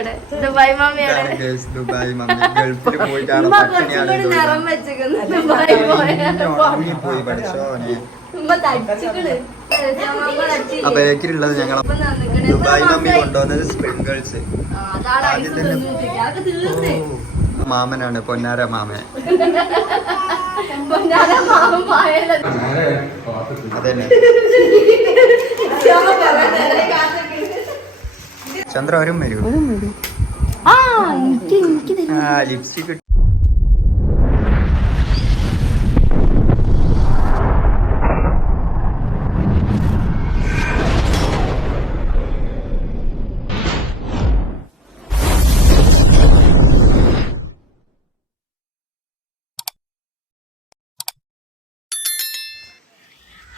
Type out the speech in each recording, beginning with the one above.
മാമിയാണ്, Dubai മാമിയാണ്. Dubai mummy ഗൾഫിൽ പോയിട്ടാണ് നിറം വെച്ചിരിക്കുന്നത്. ദുബായ് പോയി പഠിച്ചോനെ. അപ്പൊ ബേക്കറിയുള്ളത് ഞങ്ങൾ ദുബായ് മമ്മി കൊണ്ടുവന്നത് സ്പ്രിങ്കിൾസ്. മാമനാണ്, പൊന്നാര മാമൻ. അതന്നെ ചന്ദ്ര വരും വരൂ. Lipstick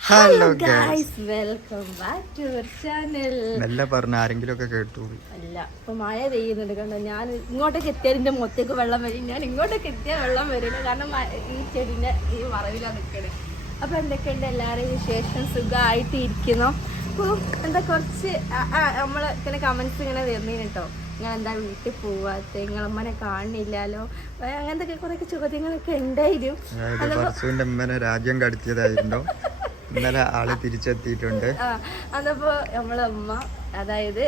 hello guys, welcome back to our channel. മെല്ലെ പറഞ്ഞ ആരെങ്കിലും ഒക്കെ കേട്ടു. അല്ല, ഇപ്പൊ മഴ പെയ്യുന്നുണ്ട്. കണ്ടോ, ഞാൻ ഇങ്ങോട്ടേക്ക് എത്തിയതിന്റെ മുഖത്തേക്ക് വെള്ളം വരും. ഞാൻ ഇങ്ങോട്ടേക്ക് എത്തിയാൽ വെള്ളം വരില്ല, കാരണം ഈ ചെടിന്റെ ഈ മറവിലാണ് നിൽക്കണേ. അപ്പൊ എന്തൊക്കെയുണ്ട് എല്ലാവരെയും വിശേഷം? സുഖമായിട്ട് ഇരിക്കുന്നു. അപ്പോൾ എന്താ കുറച്ച് നമ്മള് ഇങ്ങനെ കമന്റ്സ് ഇങ്ങനെ വരുന്നതിന് കേട്ടോ, ഞാൻ എന്താ വീട്ടിൽ പോവാത്ത, നിങ്ങളമ്മനെ കാണുന്നില്ലല്ലോ, അങ്ങനത്തെ കുറെ ചോദ്യങ്ങളൊക്കെ ഉണ്ടായിരുന്നു. രാജ്യം കടത്തിയതായിരുന്നു. ഇന്നലെ ആള് തിരിച്ചെത്തിയിട്ടുണ്ട്. അതപ്പോ നമ്മളെ അമ്മ, അതായത്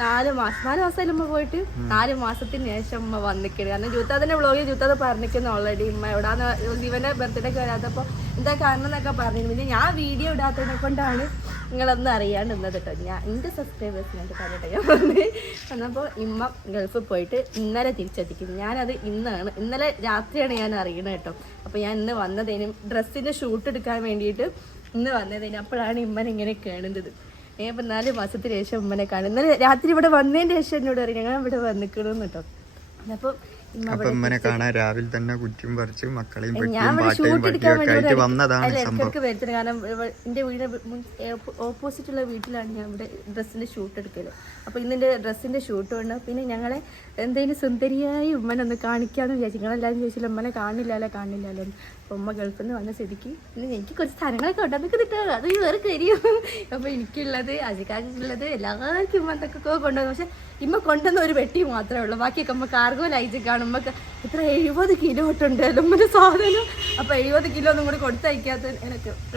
4 മാസമായാലും ഉമ്മ പോയിട്ട് 4 മാസത്തിന് ശേഷം ഉമ്മ വന്നിക്കണ്. കാരണം ജൂത്താദിന്റെ വ്ളോഗിൽ ജൂത്താദ് പറഞ്ഞിരിക്കുന്നു ഓൾറെഡി ഉമ്മ എവിടാന്ന് ഇവന്റെ ബർത്ത്ഡേക്ക് വരാത്തപ്പോ എന്താ കാരണം എന്നൊക്കെ പറഞ്ഞിരുന്നു. പിന്നെ ഞാൻ വീഡിയോ ഇടാത്തതിനെ കൊണ്ടാണ് നിങ്ങളൊന്നും അറിയാണ്ടിരുന്നത് കേട്ടോ. ഞാൻ എൻ്റെ സബ്സ്ക്രൈബേഴ്സിനായിട്ട് പറഞ്ഞിട്ട് ഞാൻ പറഞ്ഞു. വന്നപ്പോൾ ഇമ്മ ഗൾഫിൽ പോയിട്ട് ഇന്നലെ തിരിച്ചെത്തിക്കുന്നു. ഞാനത് ഇന്നലെ രാത്രിയാണ് ഞാൻ അറിയണത് കേട്ടോ. അപ്പോൾ ഞാൻ ഇന്ന് വന്നതിനും ഡ്രസ്സിൻ്റെ ഷൂട്ട് എടുക്കാൻ വേണ്ടിയിട്ട് ഇന്ന് വന്നതിന് അപ്പോഴാണ് ഇമ്മനെ ഇങ്ങനെ കാണുന്നത്. ഇപ്പം 4 മാസത്തിന് ശേഷം ഉമ്മനെ കാണും. ഇന്നലെ രാത്രി ഇവിടെ വന്നതിന് ശേഷം എന്നോട് പറയും ഞങ്ങൾ ഇവിടെ വന്നിക്കണമെന്ന് കേട്ടോ. അപ്പോൾ ഉമ്മനെ കാണാൻ രാവിലെ തന്നെ കുറ്റിയും പറിച്ച് മക്കളെയും വന്നതാണ്. ഇടയ്ക്കിടയ്ക്ക് വരുന്നത്, കാരണം എൻ്റെ വീട് ഓപ്പോസിറ്റുള്ള വീട്ടിലാണ് ഞാൻ ഇവിടെ ഡ്രസ്സിൻ്റെ ഷൂട്ട് എടുക്കല്. അപ്പോൾ ഇന്നെൻ്റെ ഡ്രസ്സിൻ്റെ ഷൂട്ട് ഉണ്ട്. പിന്നെ ഞങ്ങളെ എന്തെങ്കിലും സുന്ദരിയായി ഉമ്മനൊന്ന് കാണിക്കാമെന്ന് വിചാരിച്ചു. നിങ്ങളെല്ലാവരും ചോദിച്ചില്ല ഉമ്മനെ കാണില്ലല്ലോ. അപ്പോൾ ഉമ്മ ഗൾഫിൽ നിന്ന് വന്ന സ്ഥിതിക്ക് പിന്നെ എനിക്ക് കുറച്ച് സ്ഥലങ്ങളൊക്കെ ഉണ്ട്, അതൊക്കെ കിട്ടുക, അത് വേറെ കാര്യം. അപ്പോൾ എനിക്കുള്ളത് അജിക്കാക്കുള്ളത് എല്ലാവർക്കും ഉമ്മ എന്തൊക്കെ കൊണ്ടുവന്നു. പക്ഷെ ഇമ്മ കൊണ്ടുവന്ന ഒരു വെട്ടി മാത്രമേ ഉള്ളൂ, ബാക്കിയൊക്കെ ഉമ്മ കാർഗോയിൽ അയച്ച് കാണും. ഉമ്മക്ക് ഇത്ര 70 കിലോ ഇട്ടുണ്ടല്ലോ ഉമ്മൻ്റെ സാധനം. അപ്പോൾ 70 കിലോ ഒന്നും കൂടി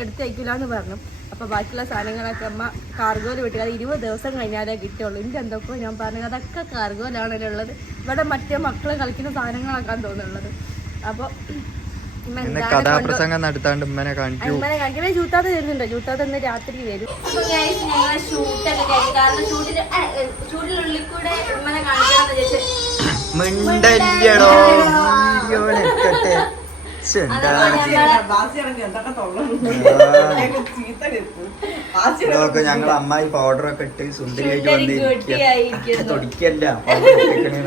എടുത്തയക്കില്ല എന്ന് പറഞ്ഞു. അപ്പോൾ ബാക്കിയുള്ള സാധനങ്ങളൊക്കെ അമ്മ കാർഗോയിൽ വിട്ടു. അത് 20 ദിവസം കഴിഞ്ഞാലേ കിട്ടുള്ളൂ. എനിക്ക് എന്തൊക്കെയോ ഞാൻ പറഞ്ഞു അതൊക്കെ കാർഗോയിലാണല്ലോ ഉള്ളത്. ഇവിടെ മറ്റേ മക്കൾ കളിക്കുന്ന സാധനങ്ങളാക്കാൻ തോന്നുന്നുള്ളത്. അപ്പോൾ കഥാപ്രസംഗം നടത്താണ്ട് ഉമ്മനെ കാണിക്കണേ. ജൂത്താതെ വരുന്നുണ്ടോ? ജൂത്താതെ ഇന്ന് രാത്രി വരും. ഞങ്ങളെ ഷൂട്ടൊക്കെ കഴിഞ്ഞു. കാരണം ഷൂട്ടിനുള്ളിൽ കൂടെ ഉമ്മനെ കാണിക്കാന്ന് ഞങ്ങൾ അമ്മായി പൗഡർ ഒക്കെ ഇട്ട് സുന്ദരിയായിട്ട്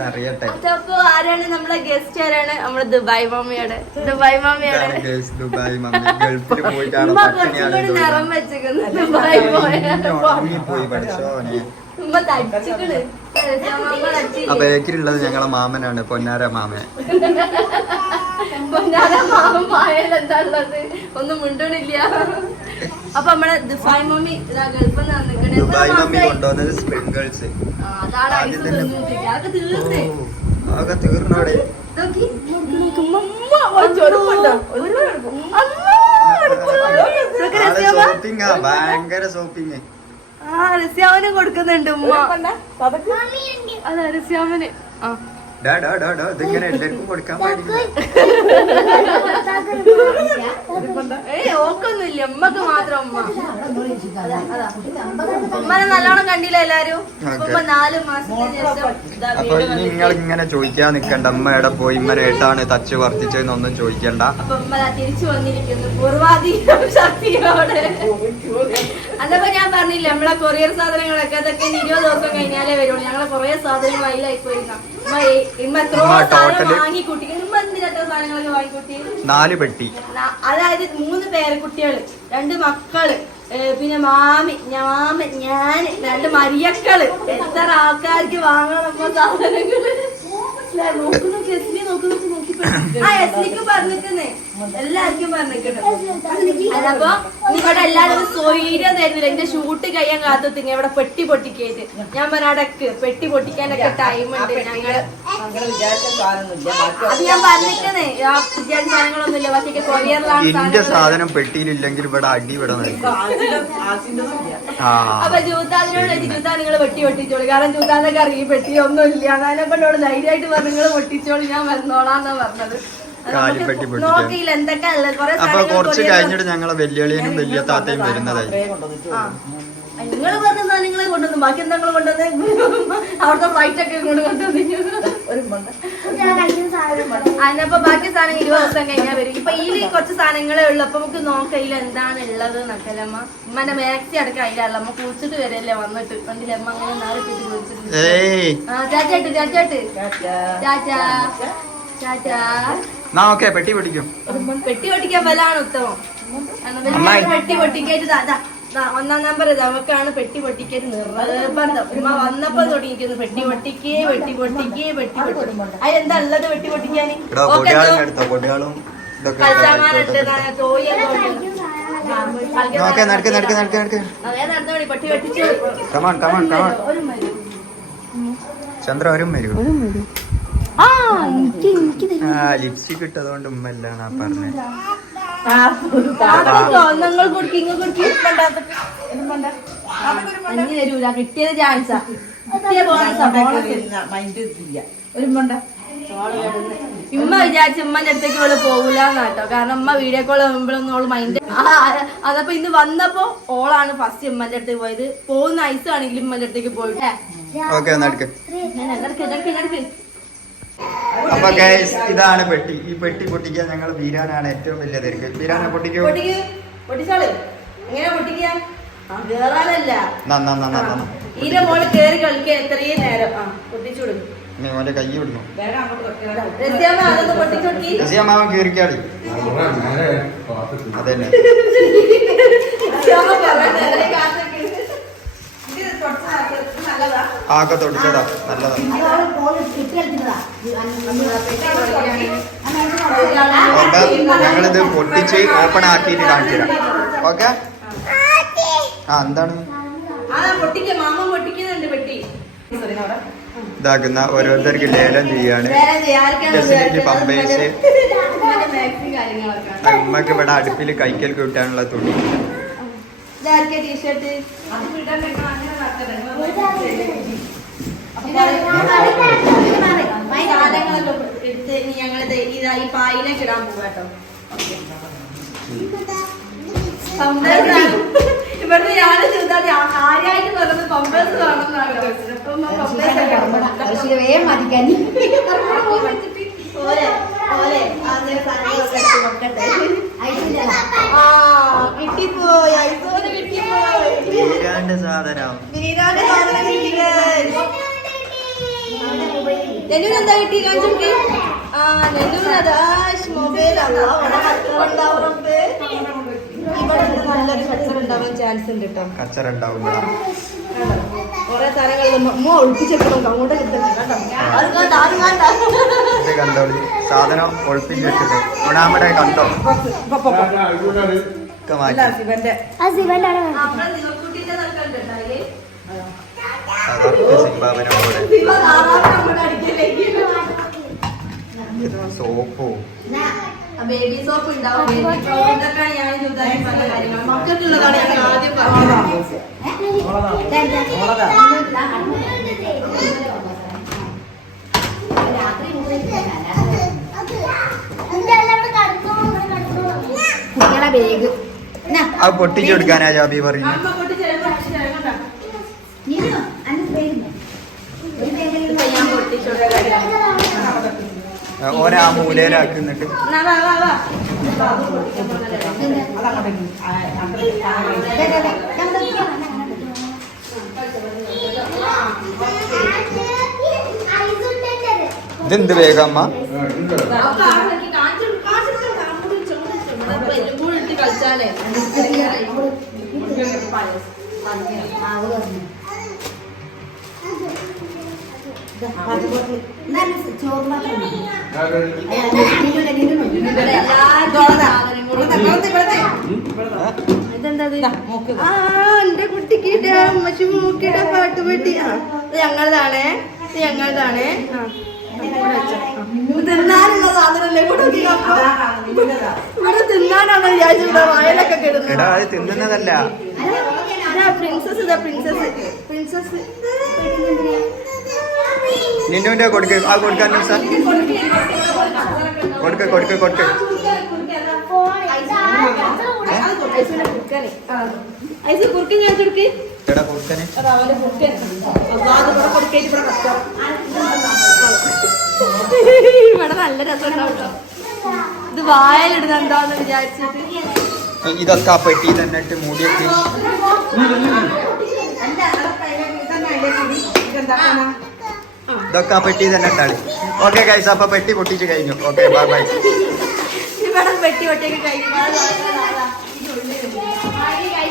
അറിയട്ടെ. അപ്പൊ ആരാണ് നമ്മളെ ഗസ്റ്റ്? ആരാണ്? നമ്മളെ ദുബായ് മാമിയാണ്. ദുബായ് മാമിയാണ്. ദുബായ് മമ്മി ഗൾഫിൽ പോയിട്ടാണ് നിറം വെച്ചിരിക്കുന്നത്. ദുബായ് പോയി പഠിച്ചോനെ. ആ ബേക്കറിയുള്ളത് ഞങ്ങളെ മാമനാണ്, പൊന്നാര മാമൻ. പൊന്നാര മാമൻ മായൽ എന്താ ഉള്ളത് ഒന്നും മുണ്ടണില്ല. അപ്പൊ നമ്മളെ ദുബായ് മമ്മി ഗൾഫിൽ നിന്ന് ദുബായ് മമ്മി കൊണ്ടുവന്നത് സ്പ്രിങ്കിൾസ്. അതൊക്കെ തീർന്നോടെ. ഷോപ്പിംഗാ, ഭയങ്കര ഷോപ്പിങ്. റസ്യാമന് കൊടുക്കുന്നുണ്ട് ഉമ്മ. അതെ റസ്യാമന്. ഇതിങ്ങനെ എല്ലാവർക്കും കൊടുക്കാൻ പാടില്ല. ഓക്കൊന്നുമില്ല, ഉമ്മക്ക് മാത്രം. ഉമ്മനെ നല്ലോണം കണ്ടില്ല എല്ലാരും. 4 മാസത്തിന് ശേഷം. അപ്പൊ നിങ്ങൾ ഇങ്ങനെ ചോദിക്കാൻ നിക്കണ്ട, ഉമ്മ എവിടെ പോയി, ഉമ്മ ഏട്ടാണ് തച്ച് വർത്തിച്ചതെന്നൊന്നും ചോദിക്കണ്ട. അപ്പൊ ഉമ്മ തിരിച്ചു വന്നിരിക്കുന്നു പൂർവാധീനം ശക്തിയോടെ. അതപ്പോ ഞാൻ പറഞ്ഞില്ല നമ്മളെ കൊറിയർ സാധനങ്ങളൊക്കെ അതൊക്കെ 20 ദിവസം കഴിഞ്ഞാലേ വരുള്ളൂ. ഞങ്ങളെ കുറെ സാധനങ്ങൾ അതിലായി പോയിരുന്ന വാങ്ങി കുട്ടി. ഉമ്മ എന്തിനൊക്കെ സാധനങ്ങളൊക്കെ വാങ്ങിക്കൂട്ടി? 4 പെട്ടി. അതായത് 3 പേരക്കുട്ടികള്, 2 മക്കള്, പിന്നെ മാമി, ഞാൻ, 2 മരിയക്കള്. എത്ര ആൾക്കാർക്ക് വാങ്ങണം സാധനങ്ങള്? നോക്കി പറഞ്ഞിരിക്കുന്നേ എല്ലാവർക്കും പറഞ്ഞിട്ടുണ്ട്. അതപ്പോ ഇവിടെ എല്ലാവരും സ്വൈര്യം തരുന്നില്ല. എന്റെ ഷൂട്ട് കഴിയാൻ കാത്തുത്തിങ്ങ ഇവിടെ പെട്ടി പൊട്ടിക്കായിട്ട് ഞാൻ പറഞ്ഞടക്ക് പെട്ടി പൊട്ടിക്കാനൊക്കെ ടൈം ഉണ്ട്. ഞങ്ങള് അത് ഞാൻ പറഞ്ഞിട്ടേ ആ വിചാരിച്ച സാധനങ്ങളൊന്നുമില്ല. പക്ഷേ കൊറിയറിലാണ് എന്റെ സാധനം പെട്ടിയിലില്ലെങ്കിൽ ഇവിടെ അടി ഇവിടെ നിൽക്കും. അപ്പൊ ജൂത്താദിനോട് ജൂത്താ നിങ്ങൾ പെട്ടി പൊട്ടിച്ചോളൂ. കാരണം ജൂത്താന്നൊക്കെ അറിയും പെട്ടിയൊന്നും ഇല്ല. അതിനെക്കൊണ്ടോട് ധൈര്യമായിട്ട് പറഞ്ഞു നിങ്ങൾ പൊട്ടിച്ചോളൂ, ഞാൻ വരുന്നോളാന്നാ പറഞ്ഞത്. നോക്കിയില്ല എന്തൊക്കെ ഉള്ളത്. അപ്പൊ കുറച്ച് കഴിഞ്ഞിട്ട് ഞങ്ങളെ വെല്ലുവിളിയും വലിയ താത്തയും വരുന്നതായി. നിങ്ങൾ പറഞ്ഞ സാധനങ്ങൾ കൊണ്ടുവന്നു. ബാക്കി എന്താ നിങ്ങൾ കൊണ്ടുവന്ന് അവിടുത്തെ ഫ്ലൈറ്റ് ഒക്കെ ഇങ്ങോട്ട് കൊണ്ടുവന്നു. അതിനപ്പോ ബാക്കി സാധനം 20 ദിവസം കഴിഞ്ഞാൽ വരും. ഇപ്പൊ ഇതിൽ കുറച്ച് സാധനങ്ങളേ ഉള്ളു. അപ്പൊ നമുക്ക് നോക്കാം ഇതിൽ എന്താണ് ഉള്ളത് എന്നൊക്കെയല്ലമ്മ. ഉമ്മന്റെ മാക്സി അടക്കം അതിലല്ല. അമ്മ കുളിച്ചിട്ട് വരല്ലേ വന്നിട്ട് കണ്ടില്ല അമ്മ അങ്ങനെ നാളെ കുളിച്ചിട്ട്. ആ ചാച്ചാട്ട് ചാച്ചാട്ട് ചാച്ചാ ചാച്ചാ. പെട്ടി പൊട്ടിക്കും. പെട്ടി പൊട്ടിക്കാൻ വലാണ് ഉത്തമം. പെട്ടി പൊട്ടിക്കായിട്ട് ഒന്നാം നമ്പർ നമുക്കാണ് പെട്ടി പൊട്ടിക്കല് നിർബന്ധം. ഉമ്മ വന്നപ്പോ തുടങ്ങിക്കുന്നു പെട്ടി പൊട്ടിക്കേ പെട്ടി പൊട്ടിക്കേ പെട്ടി പൊട്ടിക്കും. അതെന്താ ഉള്ളത് പെട്ടി പൊട്ടിക്കാന്? കളിച്ചാമാനുണ്ട്, നടന്നോളി പെട്ടി പൊട്ടിച്ചു. ചന്ദ്ര വരും വരും. ലിപ്സ്റ്റിക് ഇട്ടതുകൊണ്ട് ഉമ്മല്ലാണ് പറഞ്ഞത്. നിങ്ങൾ കൊടുക്കി തരൂല. കിട്ടിയത് ചാൻസാ. ഉമ്മ വിചാരിച്ച ഉമ്മന്റെ അടുത്തേക്ക് ഇവള് പോകൂലെന്നാട്ടോ. കാരണം ഉമ്മ വീഡിയോ കോൾ ആകുമ്പോഴൊന്നും ഓള് മൈൻഡ്. അതപ്പോ ഇന്ന് വന്നപ്പോ ഓളാണ് ഫസ്റ്റ് ഉമ്മന്റെ അടുത്തേക്ക് പോയത്. പോകുന്ന ഐസ് ആണെങ്കിലും ഉമ്മന്റെ അടുത്തേക്ക് പോയിട്ടേ. അപ്പൊ ഗൈസ് ഇതാണ് പെട്ടി. ഈ പെട്ടി പൊട്ടിക്കാൻ ഞങ്ങൾ വീരാനാണ് ഏറ്റവും വലിയ തിരക്ക്. വീരാനെ പൊട്ടിക്കോ. പൊട്ടിച്ചാള് എങ്ങനെ പൊട്ടിക്കാൻ കേറാനല്ല. ഇതിന്റെ മോള് കേറി കളിക്കാൻ എത്രയും നേരം. പൊട്ടിച്ചു കൊടുക്കും. ഓന്റെ കൈ വിടുന്നു. പൊട്ടിച്ചോട്ടി റസിയാമാവൻ കേറിക്കാടി. അതന്നെ ആകെ തൊടിച്ചതാ. നല്ലതാ. ഞങ്ങളിത് പൊട്ടിച്ച് ഓപ്പൺ ആക്കിയിട്ട് കാണിച്ചു തരാം. ഓക്കെ. എന്താണ് ഇതാക്കുന്ന ഓരോരുത്തർക്ക് ലേലം ചെയ്യാണ്. പമ്പേഴ്സ് ഉമ്മക്ക് ഇവിടെ അടുപ്പിൽ കൈക്കൽ കിട്ടാനുള്ള തുണി. ടീഷർട്ട് ഞങ്ങള് ഈ പായിലേക്ക് ഇടാൻ പോവാട്ടോ. ഇവിടുന്ന് ഞാനും ചെയ്താൽ കാര്യമായിട്ട് പറഞ്ഞത് പമ്പേഴ്സ് കാണുന്നതാണോ. കിട്ടിപ്പോയി ഐസോന് കിട്ടിപ്പോയി. വീരാന്റെ സാധനം നെല്ലൂരെന്താ കിട്ടി കാണിച്ചു. മൊബൈൽ നല്ലൊരു കച്ചറ ഉണ്ടാവാൻ ചാൻസ് ഉണ്ട് കേട്ടോ. കച്ചറ ഉണ്ടാവും. കൊറേ സാധനങ്ങൾ ഒളിപ്പിച്ചെടുക്കണം. അങ്ങോട്ട് കണ്ടോ സാധനം ഒളിപ്പിച്ചിട്ട് നമ്മുടെ കണ്ടോ. സോപ്പോ ബേബി സോപ്പ് ഉണ്ടാവും. ഇതൊക്കെയാണ് ഞാൻ ചോദിക്കാൻ പല കാര്യങ്ങൾ. മക്കൾക്കുള്ളതാണ് ഞാൻ ആദ്യം പറഞ്ഞത്. കുട്ടികളുടെ ബാഗ് അത് പൊട്ടിച്ചു കൊടുക്കാനാ ജാബി പറഞ്ഞു. ഞാൻ പൊട്ടിച്ചു ഓനെ ആ മൂലയിലാക്കുന്നിട്ട് ഇതെന്ത് വേഗം അമ്മ. കളിച്ചാലേ ചോറ് മാത്രം ഇതെന്താ ആ എന്റെ കുട്ടിക്ക് അമ്മച്ചി മൂക്കിയുടെ പാട്ടുപെട്ടി ആ ഇത് ഞങ്ങളതാണേ ഇത് ഞങ്ങളതാണേ തിന്നാനുള്ള സാധനല്ലേ ഇവിടെ തിന്നാനാണ് വിചാരിച്ചിട്ട് വയലൊക്കെ കിടന്നത് എടാ അത് തിന്നുന്നതല്ല. പ്രിൻസസ് ഇതാ പ്രിൻസസ് പ്രിൻസസ് നിന്നുവിന്റെ കൊടുക്ക് ആ കൊടുക്കാൻ സാർ കൊടുക്ക് കൊടുക്ക് കൊടുക്ക്. ഐസ് കുറുക്കി ഞാൻ കൊടുക്ക് എടാ കൊടുക്കനെ അവന്റെ കുറുക്കൻ കൊടുക്കേറ്റ് ഇവിടെ കത്താം ഇവിടെ നല്ല രസമുണ്ടാവും കേട്ടോ ഇത് വായലിടുന്ന എന്താന്ന് വിചാരിച്ചിട്ട് ഇതൊക്കെ ആ പെട്ടി തന്നെ ഇട്ട് മൂടിയൊക്കെ. ഇതൊക്കെ ആ പെട്ടി തന്നെ ഇട്ടാളി. ഓക്കെ ഗൈസ്, അപ്പൊ പെട്ടി പൊട്ടിച്ച് കഴിഞ്ഞു. Okay bye bye. ഇവിടെ പെട്ടി ഒറ്റയ്ക്ക് കഴിക്കും